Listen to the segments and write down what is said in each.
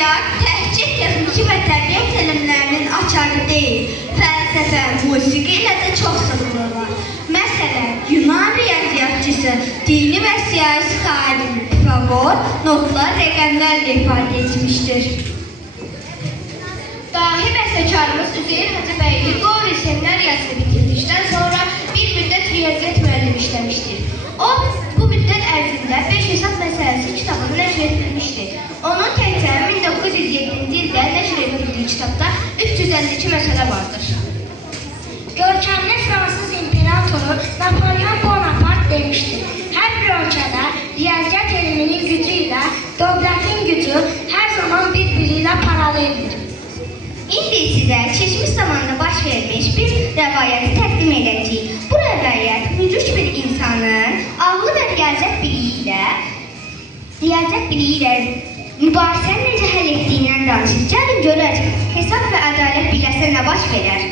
Riyaziyyat təkcə texniki və təbiət elmlərinin açarı deyil, fəlsəfə, musiqi ilə də çox sıxılırlar. Məsələn, Yunan riyaziyyatçısı, dini və siyasi alim Pifagor notlar rəqəmlərlə ifadə etmişdir. Dahi bəstəkarımız Üzeyir Hacıbəyli Qori seminariyasını bitirdikdən sonra bir müddət riyaziyyat müəllimi işləmişdir. O, bu müddət ərzində 5 hesab məsələsi kitabını nəşr etdirmişdir. Onun təkcə 1907-ci ildə nəşr edildiyi kitabda 352 məsələ vardır. Görkəmli Fransız imperatoru Napoleon Bonaparte demişdir. Hər bir ölkədə riyaziyyat elminin gücü ilə dövlətin gücü hər zaman bir-biri ilə paraleldir. İndi sizə keçmiş zamanda baş vermiş bir rəvayəti təqdim edəcəyik. Bu rəvayət müdrik bir insanın ağlı və riyaziyyat biliyi ilə mübahisəni necə həll etdiyindən danışır. Gəlin görək, hesab və ədalət birləşsə nə baş verər?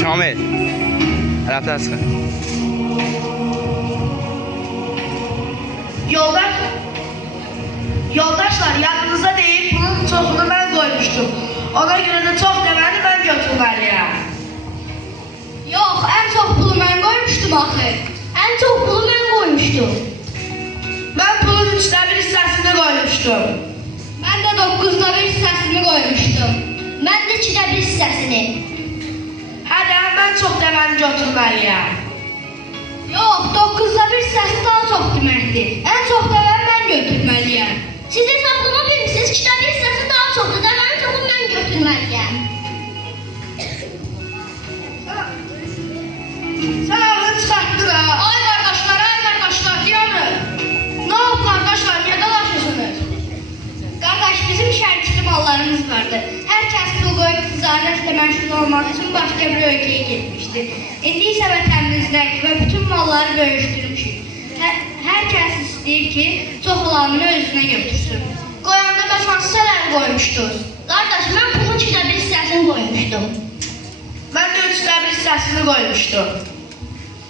Kamil, tərəfdən çıxın. Yoldaşlar, yadınıza deyil, bunun çoxunu mən qoymuşdum. Ona görə də çox deməli mən götürməliyəm. Yox, ən çox pulu mən qoymuşdum axı. Ən çox pulu mən qoymuşdum. Mən pulun 1/3 hissəsini qoymuşdum. Mən də 9/1 hissəsini qoymuşdum. Mən də 2/1 hissəsini. Hədə, mən çox deməli götürməliyəm. Yox, 9/1 hissəsi daha çox deməkdir. Ən çox da mən götürməliyəm. Siz hesablama bilmişsiniz, 2/1 hissəsi daha çoxdur da mən çoxu mən götürməliyəm. Sən ağzını çıxartdın ha? Ay qardaşlar, diyanır. Nə olub qardaşlar, niyə dalaşırsınız? Qardaş, bizim şərikli mallarımız vardı. Hər kəs pul qoyub ticarətlə məşğul olmaq üçün başqa bir ölkəyə getmişdi. İndi isə vətənimizdəki və bütün malları bölüşdürmüşük. Hər kəs istəyir ki, çox olanını özünə götürsün. Qoyanda bəs hansı hissələri qoymuşdunuz? Qardaş, mən pulun 2/1 hissəsini qoymuşdum. Mən də 3/1 hissəsini qoymuşdum.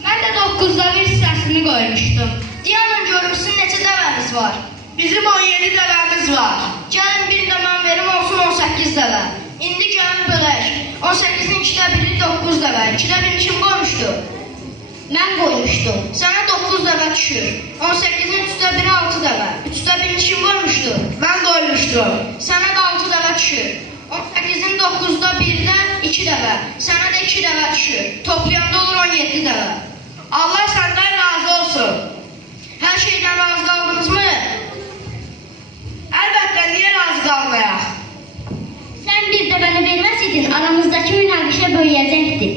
Mən də 9/1 hissəsini qoymuşdum. Diyanın görüm, sizin neçə dəvəniz var? Bizim 17 dəvəmiz var. Gəlin bir də mən verim olsun 18 dəvə. İndi gəlin bölək. 18-in 2/1-i 9 dəvə. 2/1-i kim qoymuşdu? Mən qoymuşdum. Sənə 9 dəvə düşür. 18-in 3/1-i 6 dəvə. 3/1-i kim qoymuşdu? Mən qoymuşdum. Sənə də 6 dəvə düşür. 18-in 9/1-də 2 dəvə. Sənə də 2 dəvə düşür. Toplayanda olur 17 dəvə. Allah səndən razı olsun. Hər şeydən razı qaldınızmı? Əlbəttə, niyə razı qalmayaq? Sən bir dəvəni verməsəydin, aramızdakı münaqişə böyüyəcəkdi.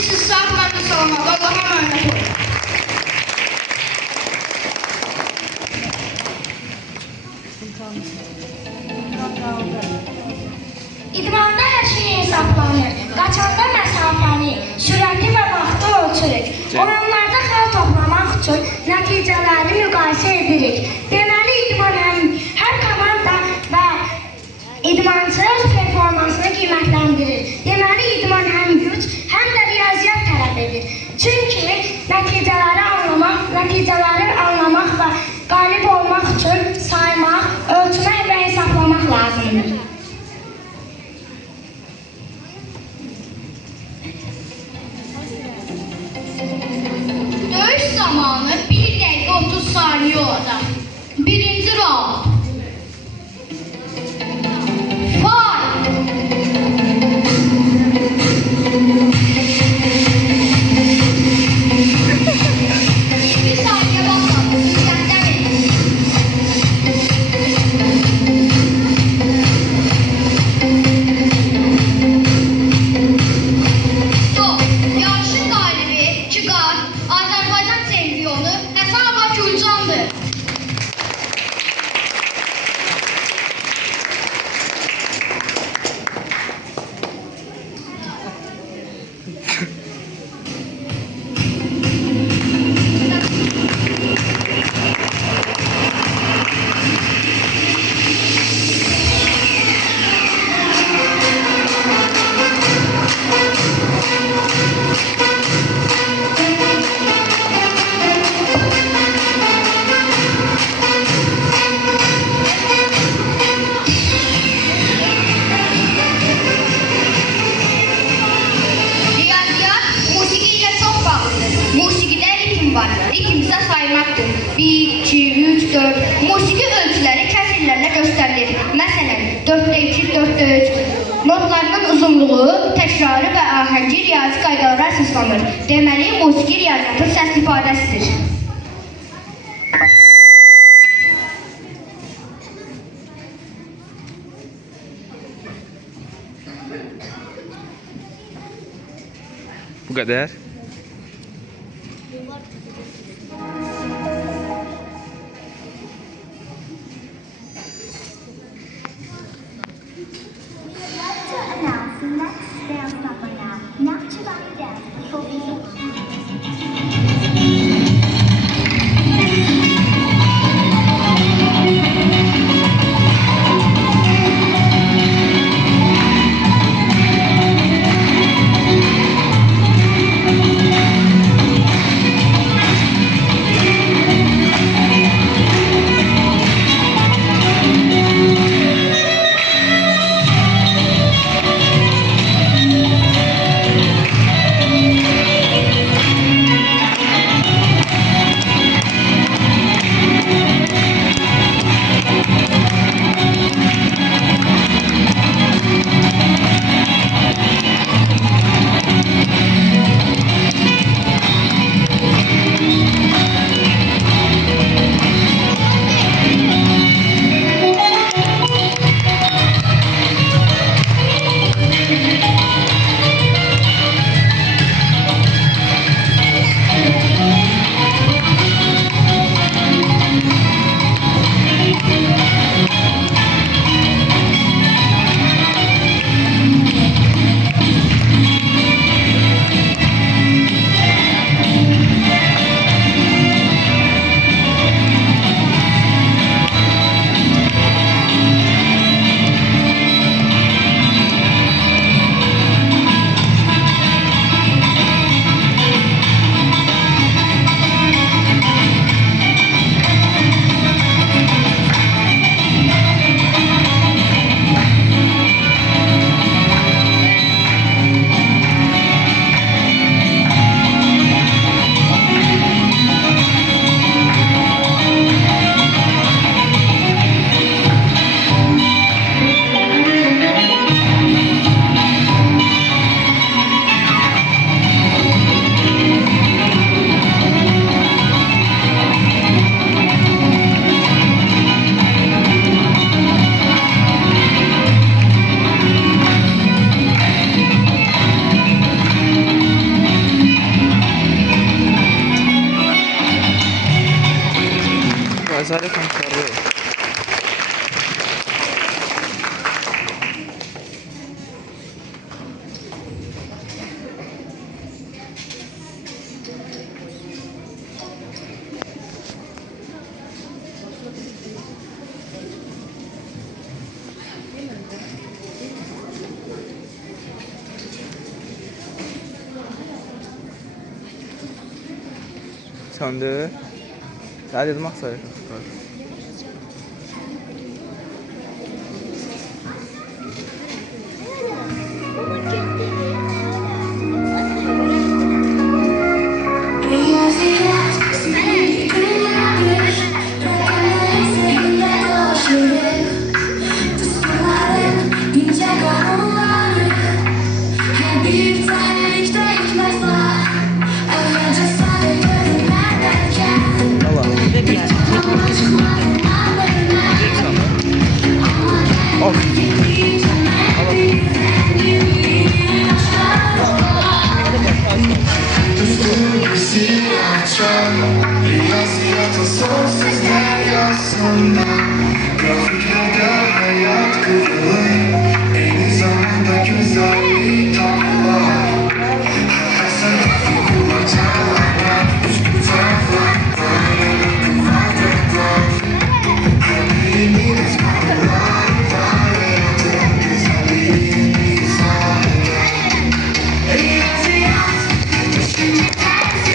Siz sağ mən də salamat. Allah'a emanet olun. İdmanda hər şey hesablanır. Qaçanda məsafəni, sürəti və vaxtı ölçürük. Oyunlarda xal toplamaq üçün nəticələri müqayisə edirik. Deməli, idman hər komanda və idmançı öz performansını qiymətləndirir. Deməli, idman həm güc, həm də riyaziyyat tələb edir. Çünki nəticələri anlamaq və qalib olmaq üçün saymaq, ölçmək və hesablamaq lazımdır. Döyüş zamanı 1 dəqiqə 30 saniyə olacaq. Birinci round. Fight! Bir saniyə baxın. Səndəmin. Yox, yarışın qalibi Çiqar, Azərbaycan çempionu Həsən Ağa Gülcandır. Notlarının uzunluğu, təkrarı və ahəngi riyazi qaydalara əsaslanır. Deməli, musiqi riyaziyyatın səs ifadəsidir. Bu qədər. Announce the next dance number now. Not too long dance. Before we Azarı kankarı. Söndü. Daha dedim aksayı. Riyaziyyatın sonsuz deryasında grafiklerde hayat kıvrılır. En zamanda güzellik toplar. Sen kullanacaklar, tutarlar, böyle kıvırdıklar. Kalbimiz bağlar, varlığın güzelliğini izah eder. Riyaziyyat, düşünce tersi.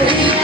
Happy